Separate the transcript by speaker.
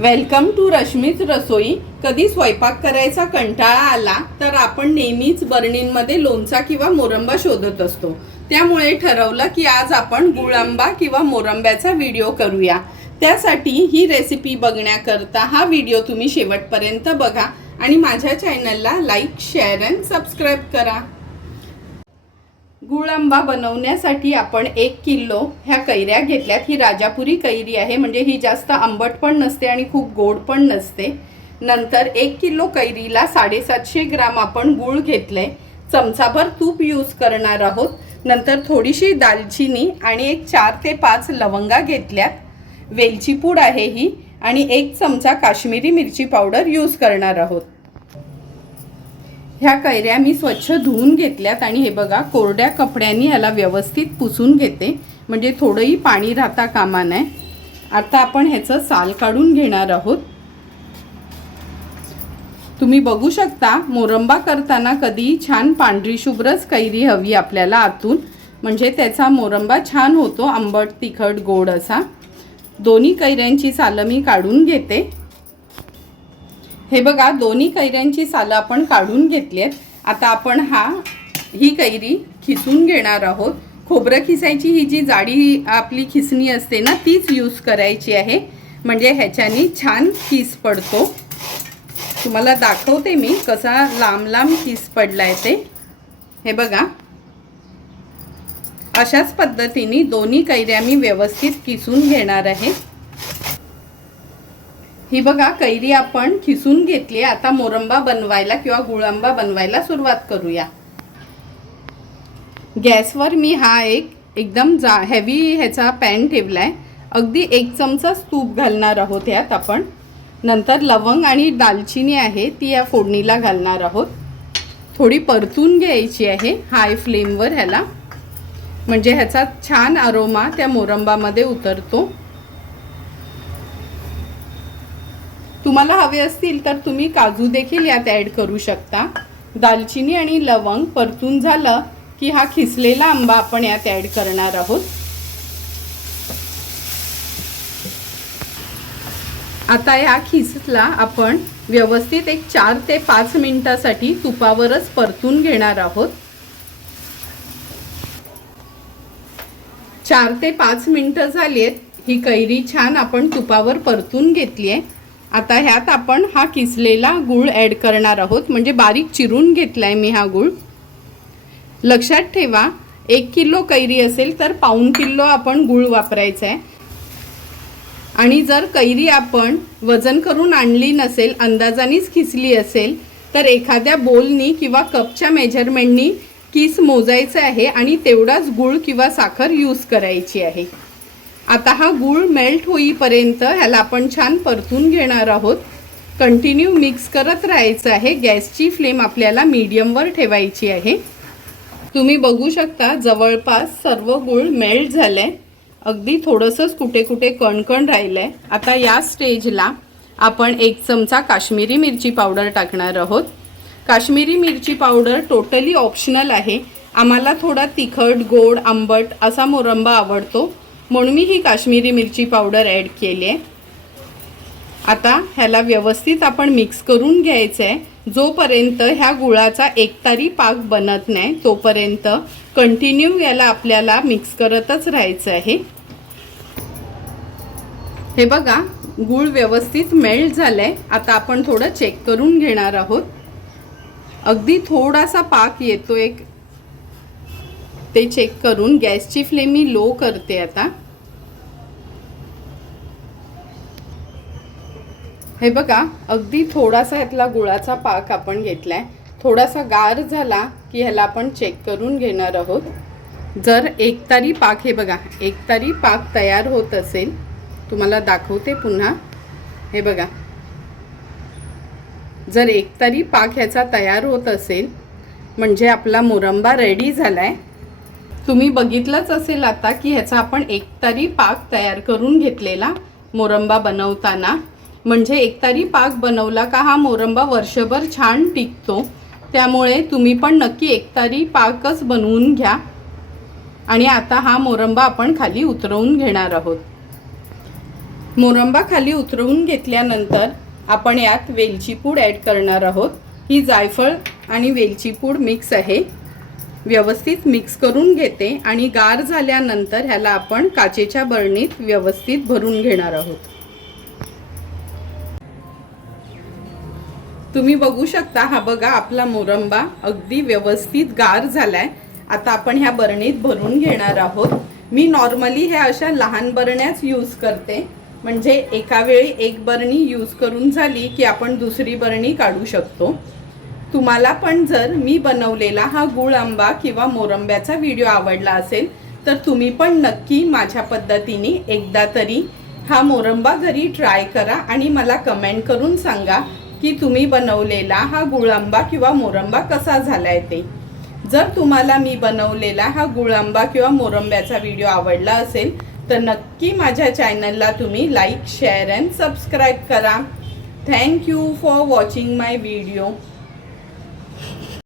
Speaker 1: Welcome to रश्मीच रसोई कधी स्वयंपाक करायचा कंटाळा आला तर आपण नेहमीच बर्णींमध्ये लोणचा किंवा मोरंबा शोधत असतो. त्यामुळे ठरवलं की आज आपण गुळांबा किंवा मोरंब्याचा व्हिडिओ करूया. त्यासाठी ही रेसिपी बघण्याकरता हा व्हिडिओ तुम्ही शेवटपर्यंत बघा आणि माझ्या चॅनलला लाईक शेअर अँड सबस्क्राईब करा. गुळ आंबा बनवण्यासाठी आपण एक किलो ह्या कैऱ्या घेतल्यात. ही राजापुरी कैरी आहे म्हणजे ही जास्त आंबट पण नसते आणि खूप गोड पण नसते. नंतर एक किलो कैरीला साडेसातशे ग्राम आपण गूळ घेतले चमचाभर तूप यूज करणार आहोत. नंतर थोडीशी दालचिनी आणि एक चार ते पाच लवंगा घेतल्यात. वेलची पूड आहे ही. आणि एक चमचा काश्मीरी मिरची पावडर यूज करणार आहोत. ह्या कैऱ्या मी स्वच्छ धुवून घेतल्यात आणि हे बघा कोरड्या कपड्यांनी याला व्यवस्थित पुसून घेते. म्हणजे थोडंही पाणी राहता कामा नये. आता आपण ह्याचं साल काढून घेणार आहोत. तुम्ही बघू शकता मोरंबा करताना कधी छान पांढरी शुभ्रच कैरी हवी आपल्याला आतून. म्हणजे त्याचा मोरंबा छान होतो आंबट तिखट गोड असा. दोन्ही कैऱ्यांची सालं मी काढून घेते. हे बघा दोन्ही कैऱ्यांची सालं आपण काढून घेतली आहेत. आता आपण हा ही कैरी खिसून घेणार आहोत. खोबरं खिसायची ही जी जाडी आपली खिसणी असते ना तीच यूज करायची आहे. म्हणजे ह्याच्यानी छान खिस पडतो. तुम्हाला दाखवते मी कसा लांब लांब खिस पडलाय ते. हे बघा. अशाच पद्धतीने दोन्ही कैऱ्या मी व्यवस्थित किसून घेणार आहे. ही बघा कैरी आपण खिसून घेतली आता मोरंबा बनवायला किंवा गुळांबा बनवायला सुरुवात करूया. गॅसवर मी हा एक एकदम जा हेवी ह्याचा पॅन ठेवला आहे अगदी एक चमचाच तूप घालणार आहोत यात आपण. नंतर लवंग आणि दालचिनी आहे ती या फोडणीला घालणार आहोत. थोडी परतून घ्यायची आहे हाय फ्लेमवर ह्याला. म्हणजे ह्याचा छान अरोमा त्या मोरंबामध्ये उतरतो. तुम्हाला हवे असतील तर तुम्ही काजू देखील यात ॲड करू शकता. दालचिनी आणि लवंग परतून झालं की हा खिसलेला आंबा आपण यात ॲड करणार आहोत. आता या खिसला आपण व्यवस्थित एक चार ते पाच मिनिटासाठी तुपावरच परतून घेणार आहोत. चार ते पाच मिनटं झाली आहेत ही कैरी छान आपण तुपावर परतून घेतली आहे आता ह्यात आपण हा किसलेला गूळ ॲड करणार आहोत. म्हणजे बारीक चिरून घेतला आहे मी हा गूळ. लक्षात ठेवा एक किलो कैरी असेल तर पाऊन किलो आपण गूळ वापरायचा आहे आणि जर कैरी आपण वजन करून आणली नसेल अंदाजानेच खिसली असेल तर एखाद्या बोलनी किंवा कपच्या मेजरमेंटनी किस मोजायचं आहे आणि तेवढाच गूळ किंवा साखर यूज करायची आहे. आता हा गूळ मेल्ट होईपर्यंत ह्याला आपण छान परतून घेणार आहोत. कंटिन्यू मिक्स करत राहायचं आहे. गॅसची फ्लेम आपल्याला मीडियमवर ठेवायची आहे. तुम्ही बघू शकता जवळपास सर्व गूळ मेल्ट झालं आहे अगदी थोडंसंच कुठे कुठे कणकण राहिलं आहे आता या स्टेजला आपण एक चमचा काश्मीरी मिरची पावडर टाकणार आहोत. काश्मीरी मिरची पावडर टोटली ऑप्शनल आहे. आम्हाला थोडा तिखट गोड आंबट असा मोरंबा आवडतो. म्हणून मी ही काश्मीरी मिरची पावडर ॲड केली आहे. आता ह्याला व्यवस्थित आपण मिक्स करून घ्यायचं आहे. जोपर्यंत ह्या गुळाचा एकतारी पाक बनत नाही तोपर्यंत कंटिन्यू याला आपल्याला मिक्स करतच राहायचं आहे. हे बघा गूळ व्यवस्थित मेल्ट झालंय. आता आपण थोडं चेक करून घेणार आहोत. अगदी थोडासा पाक येतो एक ते चेक करून गॅसची फ्लेम मी लो करते आता. हे बघा अगदी थोडासा ह्यातला गुळाचा पाक आपण घेतलाय. थोडासा गार झाला की ह्याला आपण चेक करून घेणार आहोत. जर एकतारी पाक हे बघा एकतारी पाक तयार होत असेल तुम्हाला दाखवते पुन्हा. हे बघा. जर एकतारी पाक ह्याचा तयार होत असेल म्हणजे आपला मोरंबा रेडी झाला आहे तुम्ही बघितलंच असेल आता की ह्याचा आपण एकतारी पाक तयार करून घेतलेला मोरंबा बनवताना. म्हणजे एकतारी पाक बनवला का हा मोरंबा वर्षभर छान टिकतो. त्यामुळे तुम्ही पण नक्की एकतारी पाकच बनवून घ्या. आणि आता हा मोरंबा आपण खाली उतरवून घेणार आहोत. मोरंबा खाली उतरवून घेतल्यानंतर आपण यात वेलची पूड ॲड करणार आहोत. ही जायफळ आणि वेलची पूड मिक्स आहे. व्यवस्थित मिक्स करून घेते आणि गार झाल्यानंतर ह्याला आपण काचेच्या बरणीत व्यवस्थित भरून घेणार आहोत. तुम्ही बघू शकता हा बघा आपला मोरंबा अगदी व्यवस्थित गार झालाय. आता आपण ह्या बरणीत भरून घेणार आहोत. मी नॉर्मली ह्या अशा लहान बरण्याच यूज करते. म्हणजे एका वेळी एक बरणी यूज करून झाली की आपण दुसरी बरणी काढू शकतो. तुम्हाला पण जर मी बनवलेला हा गुळ आंबा किंवा मोरंब्याचा व्हिडिओ आवडला असेल तर तुम्ही पण नक्की माझ्या पद्धतीने एकदा तरी हा मोरंबा घरी ट्राय करा आणि मला कमेंट करून सांगा की तुम्ही बनवलेला हा गुळांबा किंवा मोरंबा कसा झाला आहे ते. जर तुम्हाला मी बनवलेला हा गुळांबा किंवा मोरंब्याचा व्हिडिओ आवडला असेल तर नक्की माझ्या चॅनलला तुम्ही लाईक शेअर अँड सबस्क्राईब करा. Thank you for watching my video.